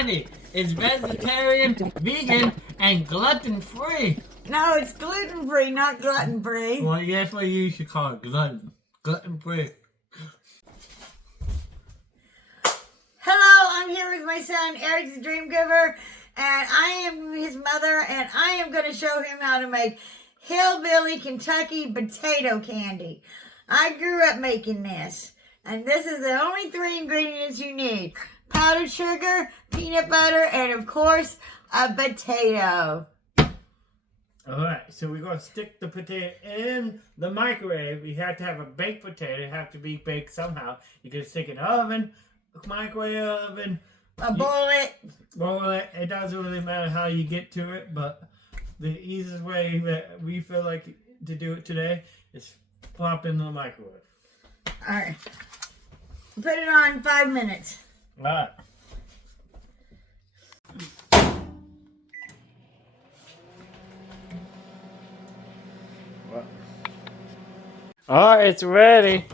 candy. It's vegetarian, vegan, and gluten-free. No, it's gluten-free, not glutton-free. Well, that's what you should call it, gluten-free. Hello, I'm here with my son, Eric the Dream Giver, and I am his mother, and I am going to show him how to make hillbilly Kentucky potato candy. I grew up making this, and this is the only 3 ingredients you need. Powdered sugar, peanut butter, and of course, a potato. Alright, so we're going to stick the potato in the microwave. You have to have a baked potato. It have to be baked somehow. You can stick it in an oven, a microwave oven. Boil it. Boil it. It doesn't really matter how you get to it, but the easiest way that we feel like to do it today is pop in the microwave. Alright. Put it on 5 minutes. Alright. Alright, it's ready.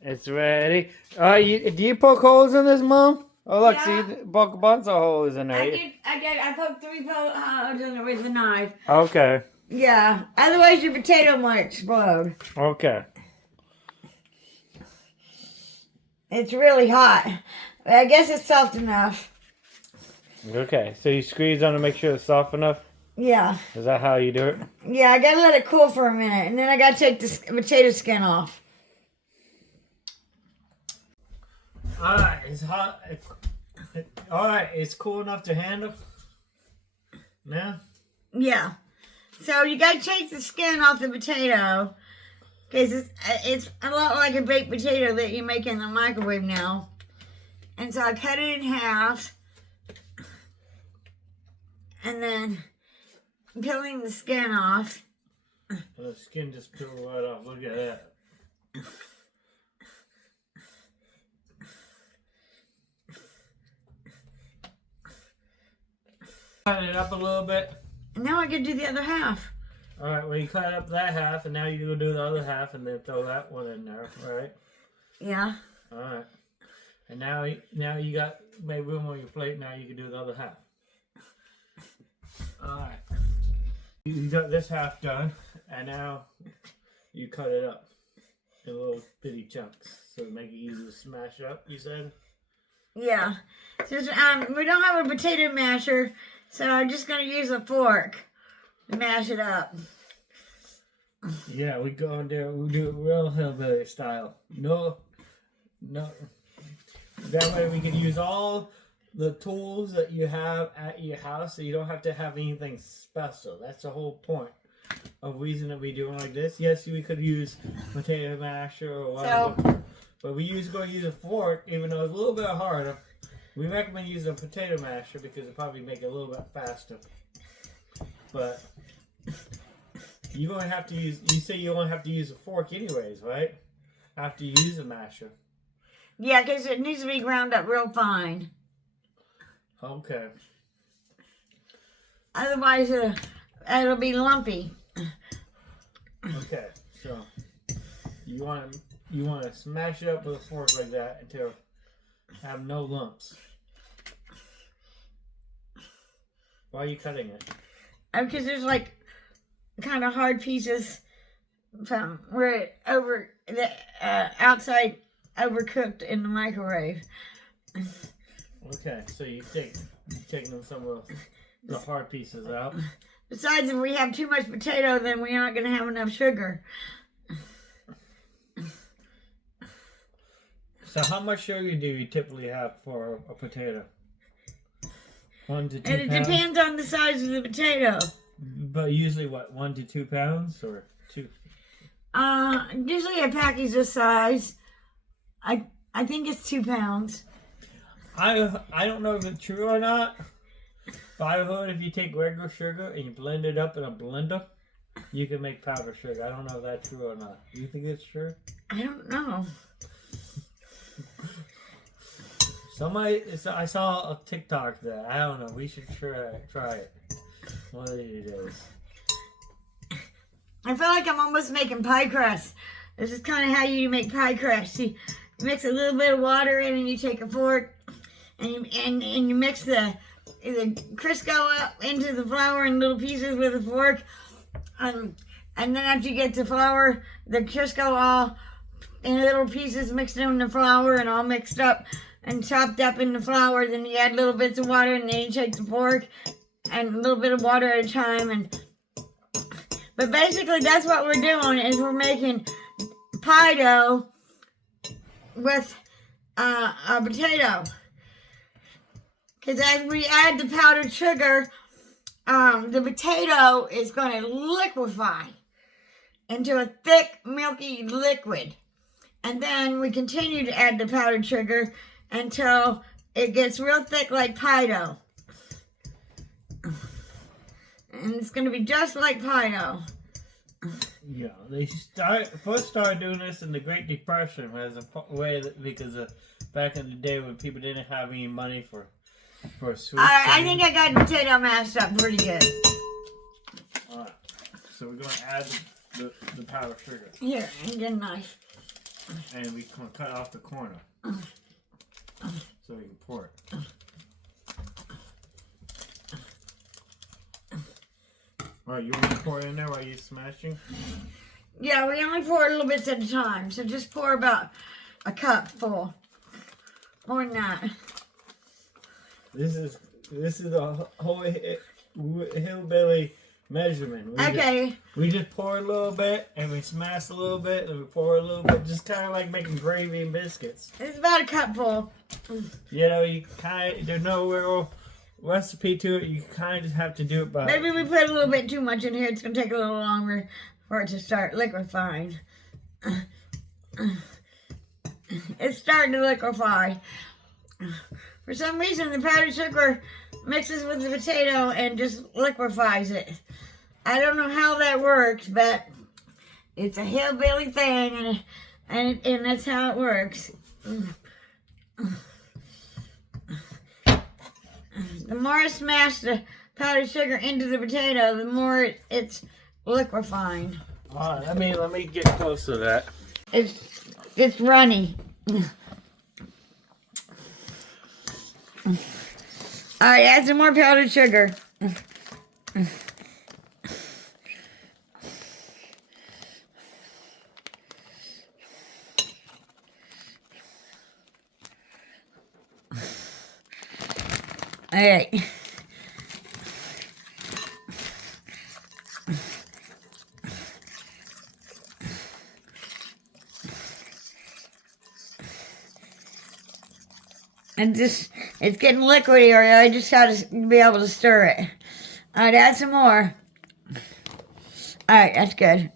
It's ready. Do you poke holes in this, Mom? Oh, look, Yeah. see, you poke a bunch of holes in there. I did. I poked 3 holes in it with a knife. Okay. Yeah. Otherwise, your potato might explode. Okay. It's really hot. But I guess it's soft enough. Okay, so you squeeze on to make sure it's soft enough? Yeah. Is that how you do it? Yeah, I gotta let it cool for a minute, and then I gotta take the potato skin off. Alright, it's hot. Alright, it's cool enough to handle? Now? Yeah. So you gotta take the skin off the potato, because it's a lot like a baked potato that you make in the microwave now. And so I cut it in half, and then peeling the skin off. The skin just peeled right off. Look at that. Cut it up a little bit. And now I can do the other half. Alright, well you cut up that half, and now you go do the other half, and then throw that one in there, alright? Yeah. Alright. And now you got made room on your plate, now you can do the other half. Alright. You got this half done, and now you cut it up in little bitty chunks, so to make it easy to smash up, you said? Yeah. Since we don't have a potato masher, so I'm just going to use a fork to mash it up. Yeah, we go in there, we do it real hillbilly style. No. That way we can use all the tools that you have at your house, so you don't have to have anything special. That's the whole point of reason that we do it like this. Yes, we could use potato masher or whatever, but we going to use a fork, even though it's a little bit harder. We recommend using a potato masher because it'll probably make it a little bit faster. But you're going to have to use, you say you only have to use a fork anyways, right? After you use a masher. Yeah, because it needs to be ground up real fine. Okay. Otherwise, it'll be lumpy. Okay, so you want to smash it up with a fork like that until have no lumps. Why are you cutting it? Because there's like kind of hard pieces from where it outside overcooked in the microwave. Okay, so you taking some of the hard pieces out. Besides, if we have too much potato, then we're not going to have enough sugar. So how much sugar do you typically have for a potato? 1 to 2 And it pounds? depends on the size of the potato. But usually what, 1 to 2 pounds or 2? Usually a package this size. I think it's 2 pounds. I don't know if it's true or not, but I heard if you take regular sugar and you blend it up in a blender, you can make powdered sugar. I don't know if that's true or not. Do you think it's true? I don't know. I saw a TikTok that I don't know. We should try it one of these days. I feel like I'm almost making pie crust. This is kind of how you make pie crust. You mix a little bit of water in and you take a fork and you mix the Crisco up into the flour in little pieces with a fork. And then after you get the flour, the Crisco all in little pieces mixed in the flour and all mixed up and chopped up in the flour, then you add little bits of water, and then you take the fork and a little bit of water at a time. But basically that's what we're doing, is we're making pie dough with a potato. Because as we add the powdered sugar, the potato is going to liquefy into a thick, milky liquid. And then we continue to add the powdered sugar until it gets real thick like pie dough. And it's going to be just like pie dough. Yeah, they first started doing this in the Great Depression as a way because back in the day when people didn't have any money for sweets. I think I got the potato mashed up pretty good. Alright, so we're going to add the powdered sugar. Here, and get a knife. And we're going to cut off the corner so we can pour it. Alright, you want to pour it in there while you're smashing? Yeah, we only pour little bits at a time, so just pour about a cup full. More than that. This is the whole hillbilly measurement. We just pour a little bit, and we smash a little bit, and we pour a little bit, just kind of like making gravy and biscuits. It's about a cup full. You know, there's no real recipe to it. You kind of just have to do it by... Maybe we put a little bit too much in here. It's going to take a little longer for it to start liquefying. It's starting to liquefy. For some reason, the powdered sugar mixes with the potato and just liquefies it. I don't know how that works, but it's a hillbilly thing, and that's how it works. The more I smash the powdered sugar into the potato, the more it's liquefying. All right, let me get close to that. It's runny. All right, add some more powdered sugar. All right. And it's getting liquidy, or I just got to be able to stir it. All right, add some more. All right, that's good.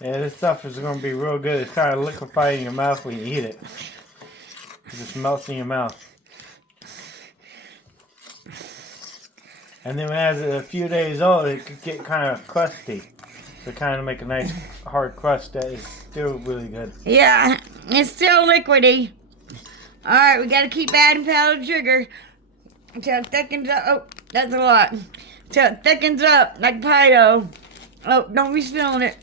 Yeah, this stuff is going to be real good. It's kind of liquefied in your mouth when you eat it. It just melts in your mouth. And then as it's a few days old, it could get kind of crusty. To kind of make a nice hard crust that is still really good. Yeah, it's still liquidy. All right, we got to keep adding powdered sugar until it thickens up. Oh, that's a lot. Until it thickens up like pie dough. Oh, don't be spilling it.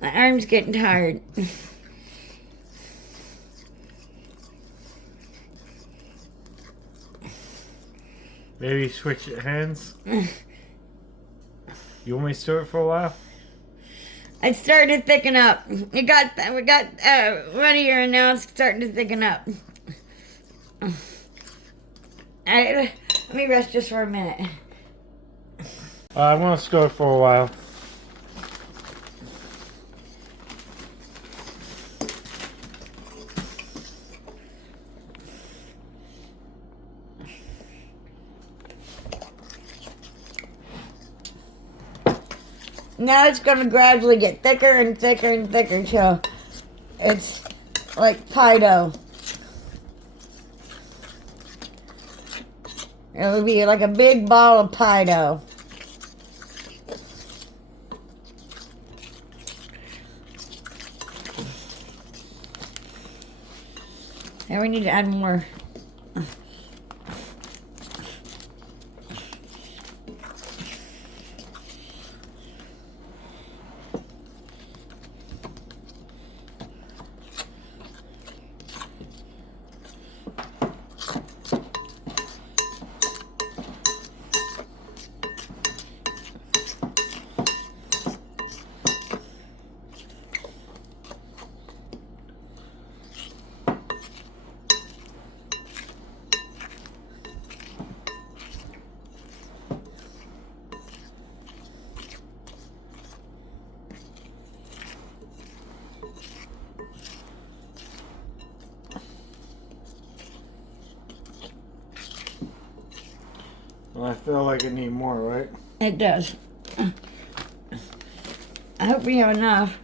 My arm's getting tired. Maybe switch your hands. You want me to stir it for a while? It's starting to thicken up. We got runnier, and now it's starting to thicken up. All right, let me rest just for a minute. I want to stir it for a while. now it's going to gradually get thicker and thicker and thicker until it's like pie dough. It'll be like a big ball of pie dough. And we need to add more. Well, I feel like it need more, right? It does. I hope we have enough.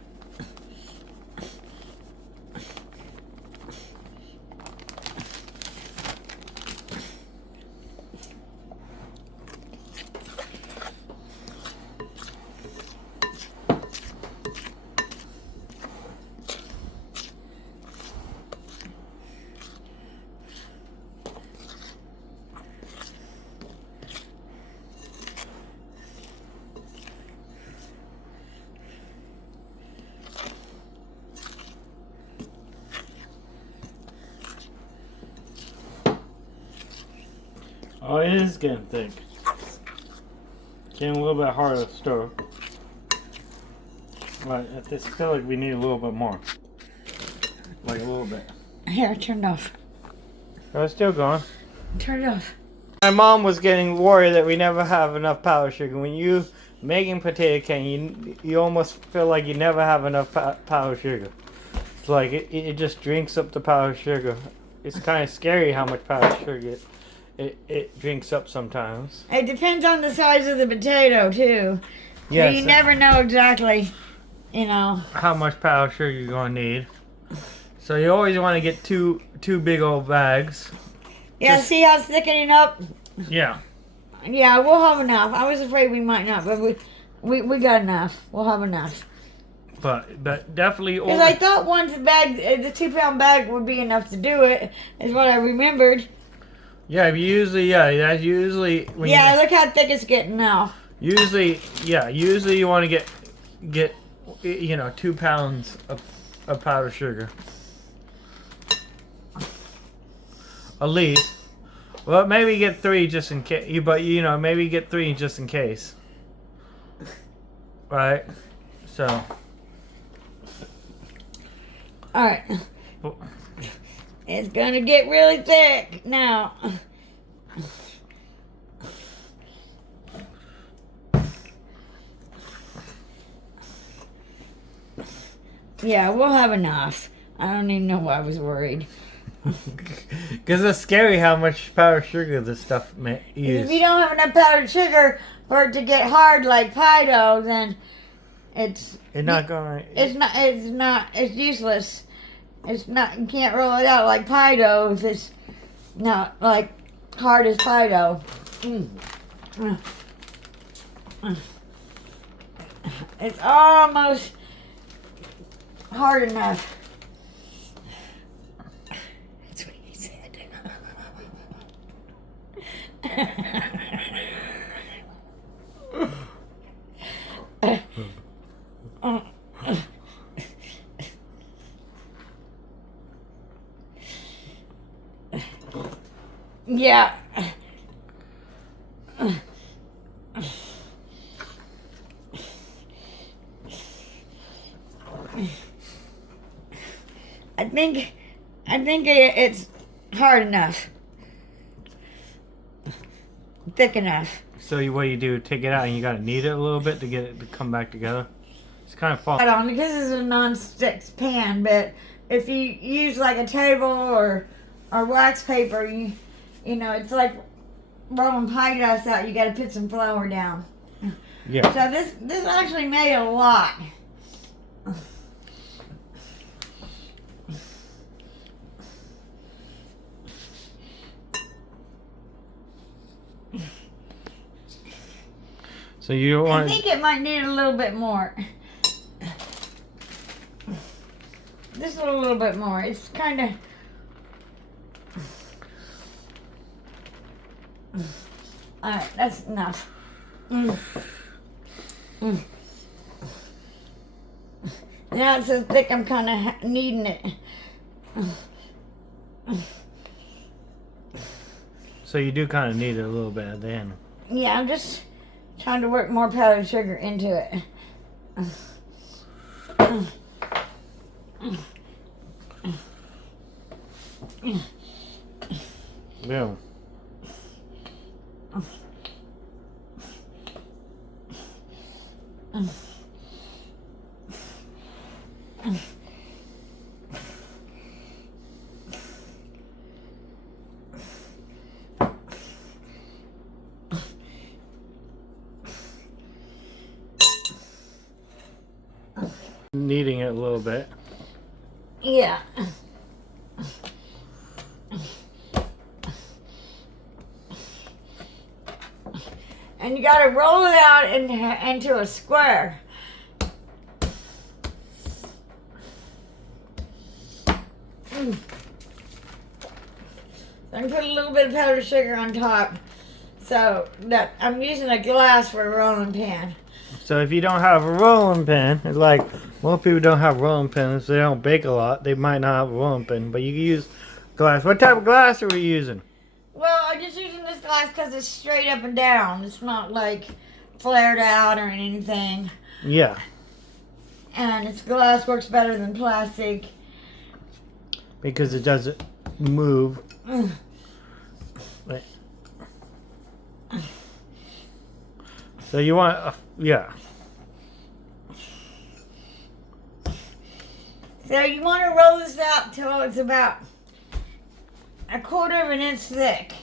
Oh, it is getting thick. Getting a little bit harder to stir. But I just feel like we need a little bit more. Like a little bit. Here, turn it off. Oh, it's still going. Turn it off. My mom was getting worried that we never have enough powdered sugar. When you making potato candy, you almost feel like you never have enough powdered sugar. It's like it just drinks up the powdered sugar. It's kind of scary how much powdered sugar it drinks up sometimes. It depends on the size of the potato, too. Yes. So you never know exactly, you know. How much powdered sugar you're going to need. So you always want to get two big old bags. Yeah, Just- see how it's thickening up? Yeah. Yeah, we'll have enough. I was afraid we might not, but we got enough. We'll have enough. But definitely Because I thought once the 2 pound bag would be enough to do it, is what I remembered. Yeah, that's usually when Yeah, look how thick it's getting now. Usually you want to get 2 pounds of powdered sugar. At least. Well, maybe get 3 just in case. But maybe get 3 just in case. Right? So. All right. It's gonna get really thick now. Yeah, we'll have enough. I don't even know why I was worried. Because it's scary how much powdered sugar this stuff uses. If you don't have enough powdered sugar for it to get hard like pie dough, then it's not going. It's useless. It's not. You can't roll it out like pie dough. It's not like hard as pie dough. It's almost hard enough. That's what he said. Yeah. I think it's hard enough. Thick enough. So what you do, take it out and you gotta knead it a little bit to get it to come back together. It's kind of fun. On because it's a non-stick pan, but if you use like a table or wax paper, you know it's like rolling pie dust out. You got to put some flour down. Yeah. So this actually made a lot. So you want? I think it might need a little bit more. Just a little bit more. It's kind of. All right, that's enough. Now it's so thick, I'm kind of needing it. So you do kind of need it a little bit at the end. Yeah, I'm just trying to work more powdered sugar into it. Yeah. Kneading it a little bit. Yeah. And you gotta roll it out into a square. And put a little bit of powdered sugar on top. So that I'm using a glass for a rolling pan. So if you don't have a rolling pin, it's like most people don't have rolling pins. They don't bake a lot. They might not have a rolling pin, but you can use glass. What type of glass are we using? Well, I'm just using this glass because it's straight up and down. It's not like flared out or anything. Yeah. And its glass works better than plastic. Because it doesn't move. Wait. So you want, yeah. So you want to roll this out till it's about 1/4 of an inch thick,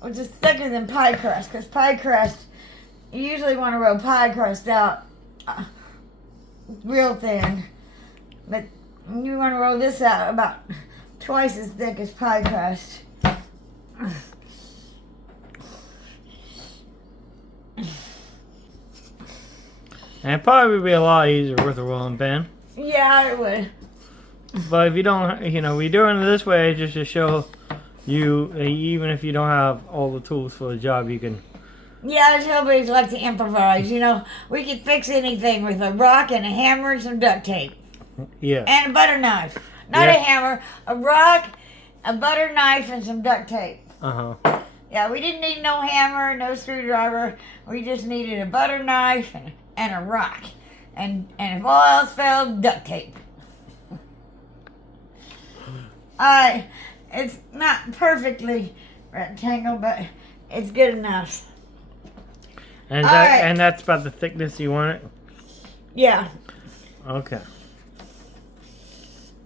which is thicker than pie crust. Because pie crust, you usually want to roll pie crust out real thin, but you want to roll this out about twice as thick as pie crust. And it'd probably be a lot easier with a rolling pin. Yeah, it would. But if you don't, we're doing it this way just to show you, even if you don't have all the tools for the job, you can. Yeah, hillbillies like to improvise. We can fix anything with a rock and a hammer and some duct tape. Yeah. And a butter knife. Not a hammer, a rock, a butter knife, and some duct tape. Uh-huh. Yeah, we didn't need no hammer, no screwdriver. We just needed a butter knife and a rock. And if all else failed, duct tape. It's not perfectly rectangle, but it's good enough. And and that's about the thickness you want it? Yeah. Okay.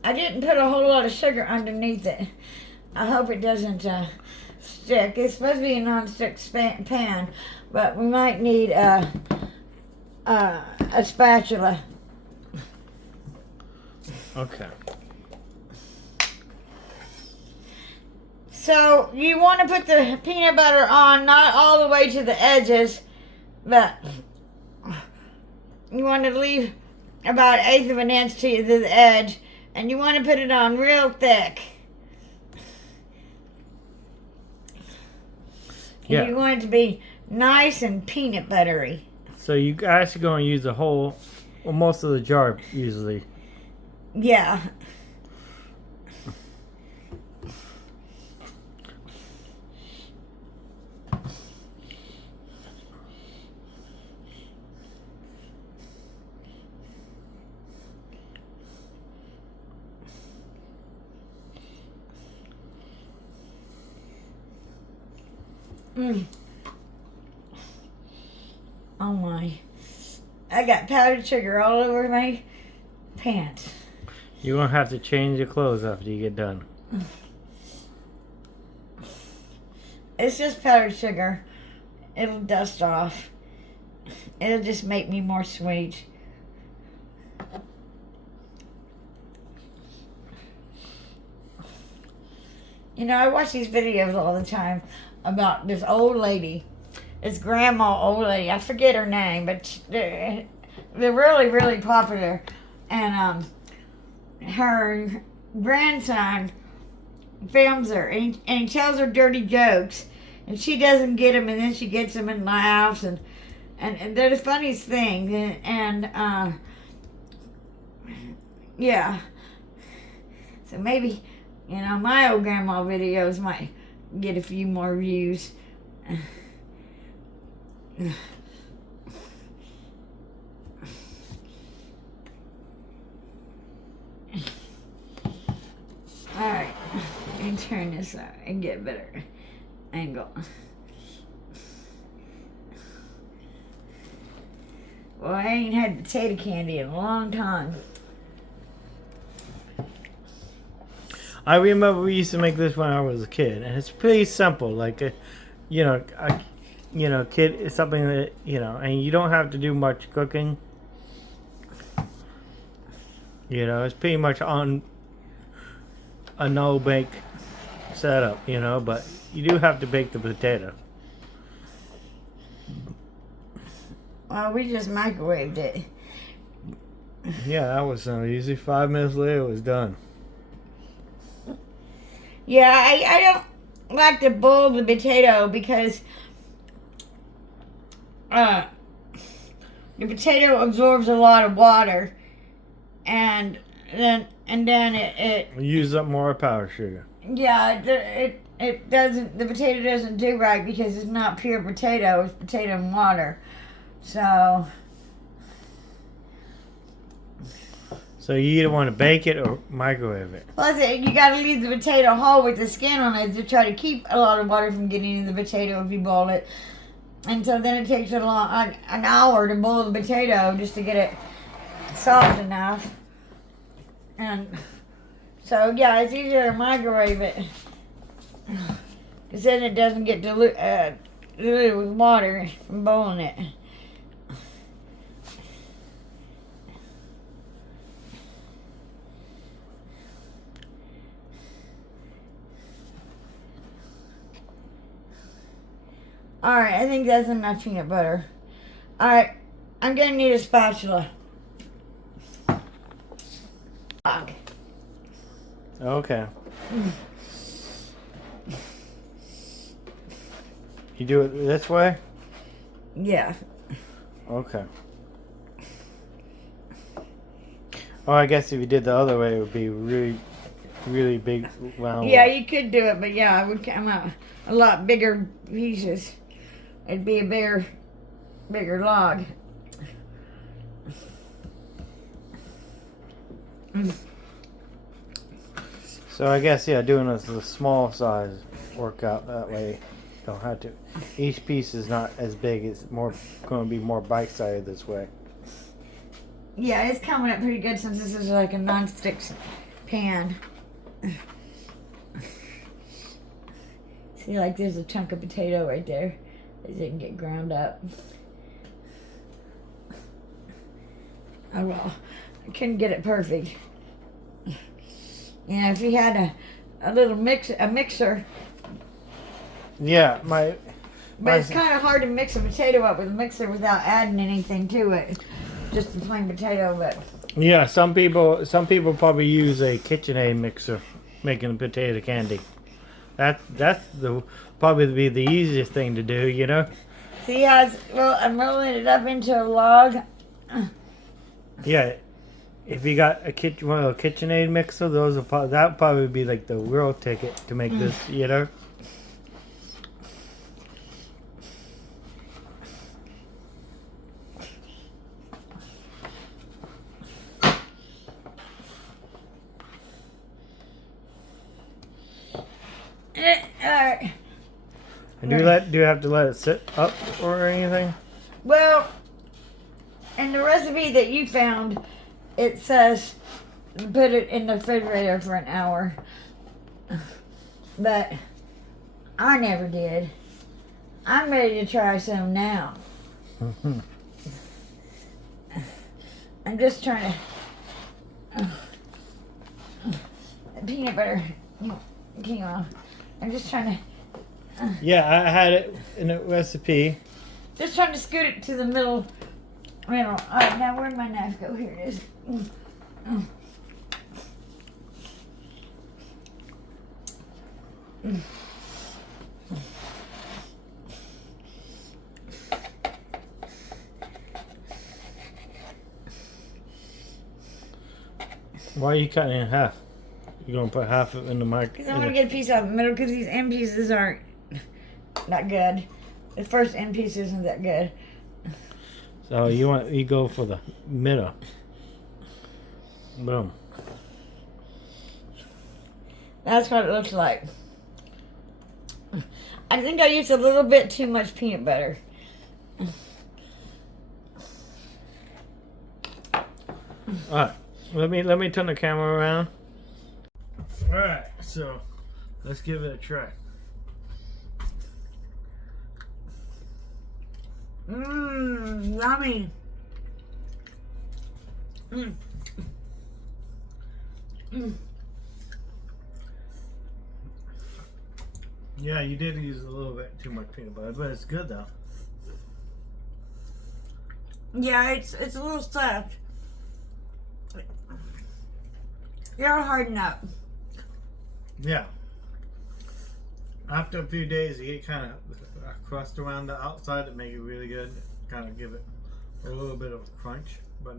I didn't put a whole lot of sugar underneath it. I hope it doesn't stick. It's supposed to be a non-stick pan, but we might need a spatula. Okay. So you want to put the peanut butter on, not all the way to the edges, but you want to leave about 1/8 of an inch to the edge, and you want to put it on real thick. Yeah. You want it to be nice and peanut buttery. So you actually going to use the whole, well, most of the jar usually. Yeah. Oh my. I got powdered sugar all over my pants. You're going to have to change your clothes after you get done. It's just powdered sugar. It'll dust off. It'll just make me more sweet. You know, I watch these videos all the time about this old lady, this grandma old lady. I forget her name, but they're really, really popular. And her grandson films her, and he tells her dirty jokes, and she doesn't get them, and then she gets them and laughs, and they're the funniest thing. And yeah, so maybe, you know, my old grandma videos might get a few more views. Alright, let me turn this out and get a better angle. Well, I ain't had potato candy in a long time. I remember we used to make this when I was a kid, and it's pretty simple. Like, kid is something that, and you don't have to do much cooking. It's pretty much on a no-bake setup, but you do have to bake the potato. Well, we just microwaved it. Yeah, that was so easy. 5 minutes later, it was done. Yeah, I don't like to boil the potato because the potato absorbs a lot of water, and then it Use up more powder sugar. yeah, it doesn't, the potato doesn't do right because it's not pure potato, it's potato and water. So you either want to bake it or microwave it. plus you got to leave the potato whole with the skin on it to try to keep a lot of water from getting in the potato if you boil it. And so then it takes an hour to boil the potato just to get it soft enough. And so yeah, it's easier to microwave it because then it doesn't get diluted with water from boiling it. Alright, I think that's enough peanut butter. Alright, I'm gonna need a spatula. Okay. You do it this way? Yeah. Okay. Oh, I guess if you did the other way, it would be really, really big round. Yeah, you could do it, but yeah, it would come out a lot bigger pieces. It'd be a bigger log. So I guess, yeah, doing this the small size work out that way. You don't have to. Each piece is not as big. It's more going to be more bite-sized this way. Yeah, it's coming up pretty good since this is like a non-stick pan. See, like there's a chunk of potato right there. It didn't get ground up. Oh well, I couldn't get it perfect. You know, if you had a little mixer. Yeah, But it's kind of hard to mix a potato up with a mixer without adding anything to it. Just the plain potato, but. Yeah, some people probably use a KitchenAid mixer making potato candy. That's probably be the easiest thing to do, See how I'm rolling it up into a log. Yeah, if you got one of those KitchenAid mixer, that would probably be like the real ticket to make this, Alright. And do you have to let it sit up or anything? Well, in the recipe that you found, it says put it in the refrigerator for an hour. But I never did. I'm ready to try some now. I'm just trying to... peanut butter. Came off. I'm just trying to... Yeah, I had it in a recipe. Just trying to scoot it to the middle. Alright, now where'd my knife go? Here it is. Why are you cutting it in half? You're gonna put half of it in the mic. Because I want to get a piece out of the middle because these end pieces aren't that good. The first end piece isn't that good. So you go for the middle. Boom. That's what it looks like. I think I used a little bit too much peanut butter. Alright. Let me turn the camera around. Alright, so let's give it a try. Mmm, yummy. Mmm. Mmm. Yeah, you did use a little bit too much peanut butter, but it's good though. Yeah, it's a little soft. It'll harden up. Yeah. After a few days, you get kind of a crust around the outside to make it really good. Kind of give it a little bit of a crunch, but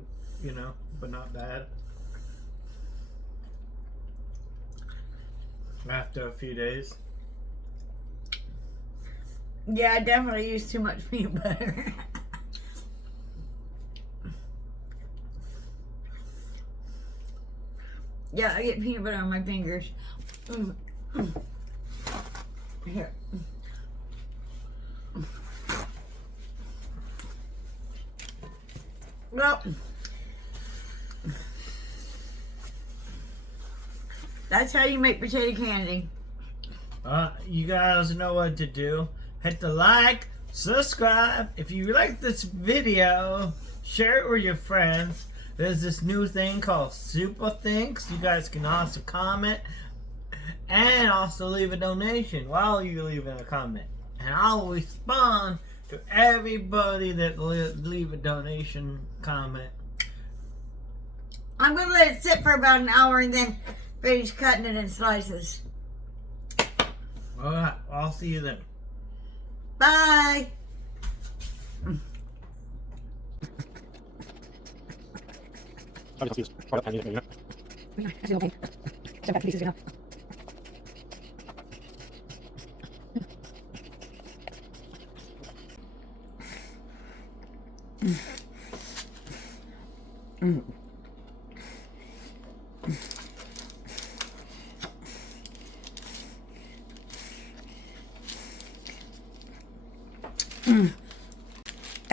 but not bad. After a few days. Yeah, I definitely used too much peanut butter. Yeah, I get peanut butter on my fingers. Here. Well, that's how you make potato candy. You guys know what to do. Hit the like, subscribe. If you like this video, share it with your friends. There's this new thing called Super Thanks. You guys can also comment and also leave a donation while you're leaving a comment. And I'll respond to everybody that leave a donation comment. I'm going to let it sit for about an hour and then finish cutting it in slices. Alright, I'll see you then. Bye. I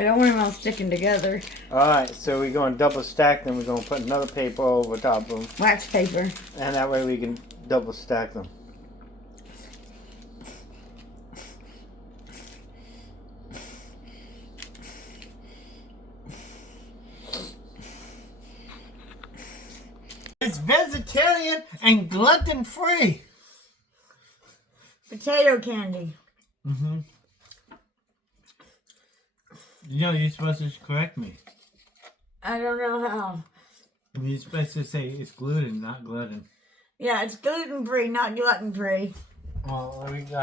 don't want them all sticking together. Alright, so we're going to double stack them. We're going to put another paper over top of them. Wax paper. And that way we can double stack them. It's vegetarian and gluten free. Potato candy. Mm-hmm. You're supposed to correct me. I don't know how. You're supposed to say it's gluten, not gluten. Yeah, it's gluten free, not gluten free. Well, what we do?